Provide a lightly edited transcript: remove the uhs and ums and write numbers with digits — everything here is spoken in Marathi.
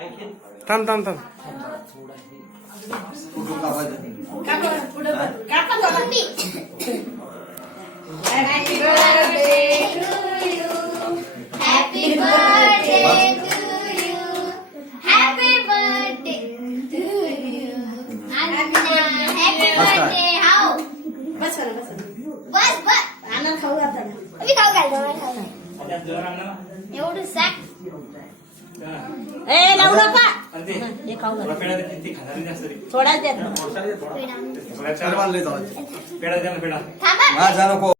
थांब थांब थांब. Happy birthday to you. Happy birthday to you. Happy birthday to you. Happy birthday. How? बस बस बस. आनंद खाऊ घालता ना. मी खाऊ घालतो. एवढं साक. ए लावू नका हे खाऊ घाल थोडाच देत थांबा.